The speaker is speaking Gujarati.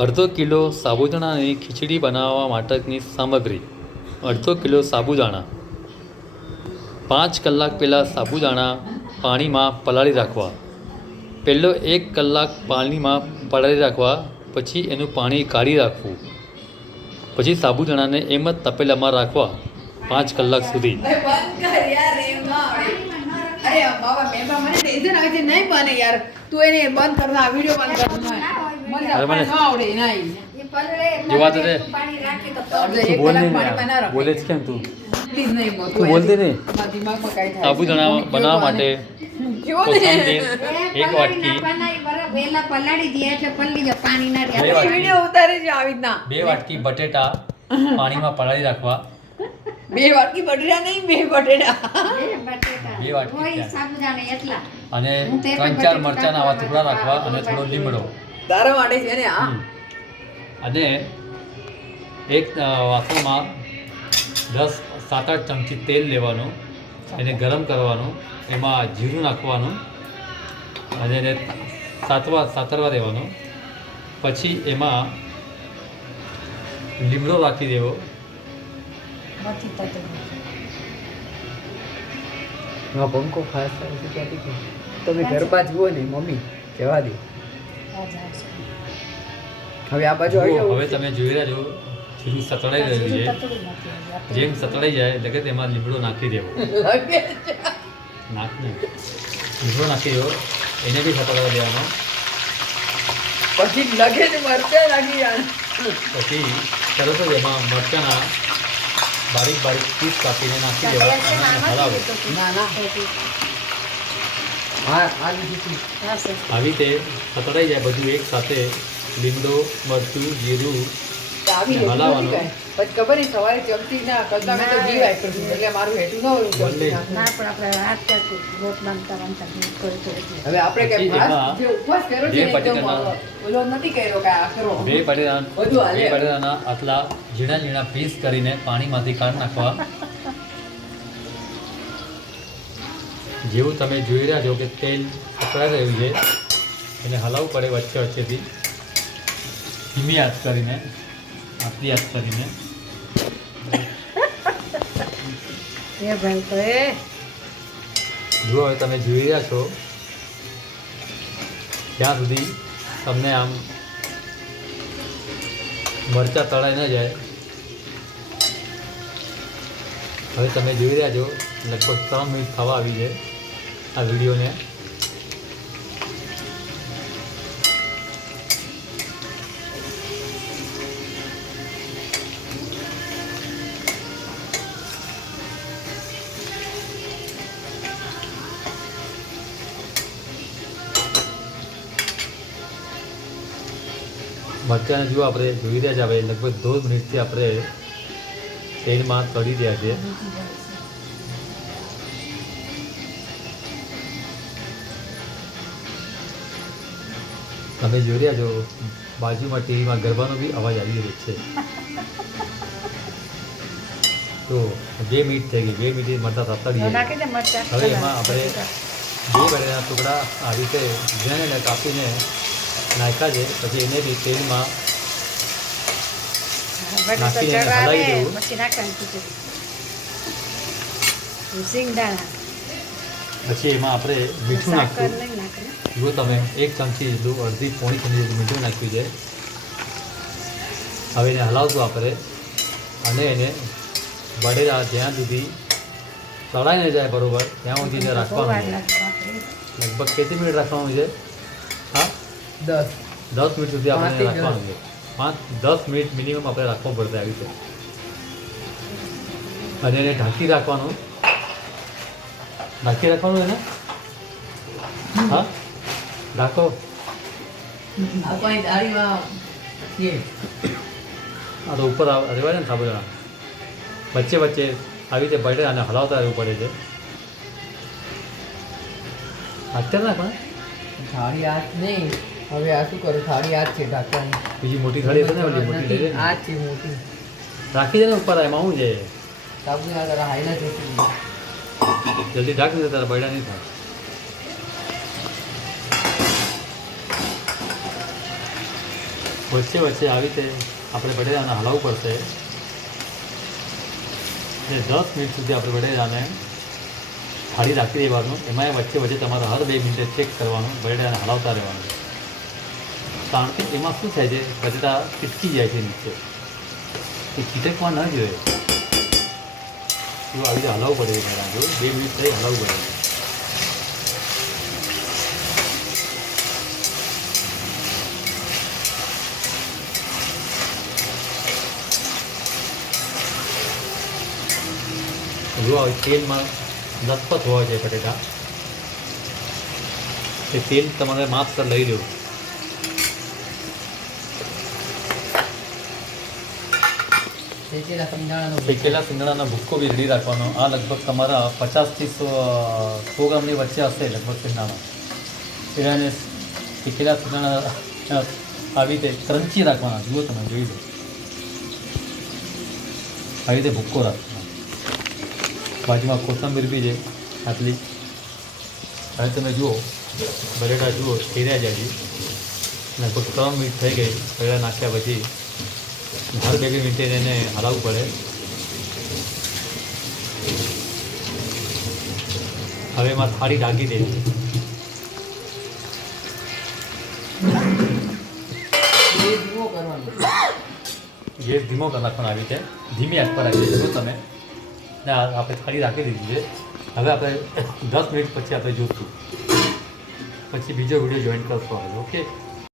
અડધો કિલો સાબુદાણાની ખીચડી બનાવવા માટેની સામગ્રી: અડધો કિલો સાબુદાણા. 5 કલાક પહેલાં સાબુદાણા પાણીમાં પલાળી રાખવા. પહેલો 1 કલાક પાણીમાં પલાળી રાખવા, પછી એનું પાણી કાઢી રાખવું. પછી સાબુદાણાને એમ જ તપેલામાં રાખવા 5 કલાક સુધી. અરે બાબા મેં મને ટેન્શન આવે છે. નહીં બને યાર, તું એને બંધ કર, આ વિડિયો બંધ કર. મને ન આવડે નહીં. જોવા દે રે. એક કલાક પાણીમાં ના રાખે. બોલે છે કેમ તું? પ્લીઝ નહીં બોલ. તું બોલતી નહીં. મારા દિમાગમાં કાંઈ થાય. સાબુદાણા બનાવવા માટે જો ને. કોથમીર એક વાટકી, વેલા પલાળી દે એટલે પલળી જાય, પાણી ના રહે. બે વાટકી. વિડિયો ઉતારે છે આવી રીતના. 2 વાટકી બટેટા પાણીમાં પલાળી રાખવા. 2 વાટકી બટેટા નહીં, 2 બટેટા. બે વાટકી હોય ત્યાં. સાબુદાણા એટલા. અને હું તો એક જ 3-4 બટેટા મરચાંના આવા ટુકડા રાખવા અને થોડો લીમડો. તારા માટે છે ને આ. અને એક વાસણમાં 7-8 ચમચી તેલ લેવાનું, એને ગરમ કરવાનું, એમાં જીરું નાખવાનું અને એને સાતરવા દેવાનું. પછી એમાં લીમડો રાખી દેવો. પંખો ખાસ તમે ગરબા જુઓ ને મમ્મી, જવા દે. હવે આ બાજુ આવી જુઓ, જાઓ. હવે તમે જોઈ રહ્યા છો જીરું સતળાઈ રહ્યું છે. જેમ સતળાઈ જાય એટલે કે તેમાં લીમડો નાખી દેવો. લીમડો નાખી દેવો, એને બી સતળાઈ દેવાનો. પછી લગે ને મરચા લાગી જાય. પછી તરત જ એમાં મરચાંના બારીક પીસ કાપીને નાખી દેવા અને હલાવો. ના ના હા આ લીધી. આવી રીતે સતળાઈ જાય બધું એક સાથે, લીમડો, મરચું, જીરું આવી ને હલાવવાનું. પછી ખબર નહીં સવારે ચમચી ના કરતા મેં તો ઘી વાપર દીધું, એટલે મારું હેઠું ન હોય ચમચી નાખવાનું. ના પણ આપણે હાથ ચાલતું લોટ બાંધતા થોડી. હવે આપણે કઈ પછી ભાત એમાં જે ઉપવાસ કર્યો છે ને બે એકદમ બટેટાના- ઓલો નથી કર્યો કે આ કરો. બે બધું હાલે. બટેટાના આટલા ઝીણા પીસ કરીને પાણીમાંથી કાઢી નાખવા. જેવું તમે જોઈ રહ્યા છો કે તેલ સતળાઈ રહ્યું છે, એને હલાવવું પડે વચ્ચેથી, ધીમી આંચ કરીને, આટલી આંચ કરીને. એ ભાઈ તો એ જુઓ, હવે તમે જોઈ રહ્યા છો ત્યાં સુધી તમને આમ મરચાં તળાઈ ન જાય. હવે તમે જોઈ રહ્યા છો લગભગ 3 મિનિટ થવા આવી છે આ વિડીયોને. મરચાંને જુઓ, આપણે જોઈ રહ્યા છે હવે લગભગ 2 મિનિટથી આપણે તેલમાં તળી રહ્યા છીએ. તમે જોઈ રહ્યા છો બાજુમાં ટીવીમાં ગરબાનો બી અવાજ આવી રહ્યો છે. તો 2 મિનિટ થઈ ગઈ. 2 મિનિટ મરચાં તળી નાખી દે મરચાં. હવે એમાં આપણે 2 બટેટાના ટુકડા આવી રીતે ઝીણા કાપીને નાખ્યા છે. પછી એને બી તેલમાં બટેટા નાખીને ચડાવે, હલાવી દેવું. પછી નાખવાની ખીચડી. સિંગદાણા, પછી એમાં આપણે મીઠું સાકર નાખીશું. નહીં નાખે. જુઓ તમે 1 ચમચી જેટલું, પોણી ચમચી જેટલું મીઠું નાખ્યું છે. હવે એને હલાવશું આપણે અને એને બટેટા જ્યાં સુધી તળાઈ ન જાય બરોબર ત્યાં સુધી એને રાખવાનું છે. લગભગ કેટલી મિનિટ રાખવાનું છે? હા, 10 મિનિટ સુધી આપણે એને રાખવાનું છે. 5-10 મિનિટ મિનિમમ આપણે રાખવું પડશે આવી રીતે. અને એને ઢાંકી રાખવાનું એને. હા, ઢાંકો. આપણી દાઢીમાં છે. આ તો ઉપર રહેવા ને સાબુદાણા વચ્ચે આવી રીતે બટેટાને હલાવતા રહેવું પડે છે. અત્યારે ના પણ થાળી હાથ નહીં. હવે આ શું કરું? થાળી હાથ છે ઢાંકવાની. બીજી મોટી થાળી છે ને, ઓલી મોટી લઈ લે ને. હાથ છે મોટી. રાખી દે ને ઉપર, એમાં શું છે? સાબુદાણા તારા હાઈલા જોતી. જલ્દી ઢાંકી દે, તારા બૈડા નહીં થાય. વચ્ચે વચ્ચે આવી રીતે આપણે બટેટાને હલાવવું પડશે અને 10 મિનિટ સુધી આપણે બટેટાને થાળી રાખી દેવાનું. એમાં વચ્ચે વચ્ચે તમારે હર 2 મિનિટે ચેક કરવાનું, બટેટાને હલાવતા રહેવાનું. કારણ કે એમાં શું થાય છે, બટેટા ચીટકી જાય છે નીચે, એ ચીટકવા ન જોઈએ. જો આવી રીતે હલાવવું પડે પહેલાં, જો 2 મિનિટ થઈ હલાવવું પડે. જો આવી તેલમાં લથપથ હોય છે બટેટા, એ તેલ તમારે માપ પર લઈ લેવું. શેકેલા સિંગડાનો ભૂક્કો બી રેડી રાખવાનો. આ લગભગ તમારા 50 થી 100 ગ્રામની વચ્ચે હશે લગભગ સિંગડાનો. એને શેકેલા સિંગડાના આવી રીતે ક્રંચી રાખવાના. જુઓ તમે જોઈ લો, આવી રીતે ભૂક્કો રાખવાનો. બાજુમાં કોથંબીર બી છે આટલી. હવે તમે જુઓ બટેટા જુઓ થેર્યા જાય છે, લગભગ 3 મિનિટ થઈ ગઈ બટેટા નાખ્યા પછી. હર 2 મિનિટે એને હલાવવું પડે. હવે એમાં થાળી ઢાંકી દેવી. ગેસ ધીમો કરી નાખવાનો. આવી રીતે ધીમી આંચ પર રાખી દેજો તમે. ને આપણે થાળી રાખી દીધી છે. હવે આપણે 10 મિનિટ પછી આપણે જોઈશું, પછી બીજો વિડીયો જોઈન કરશો. ઓકે.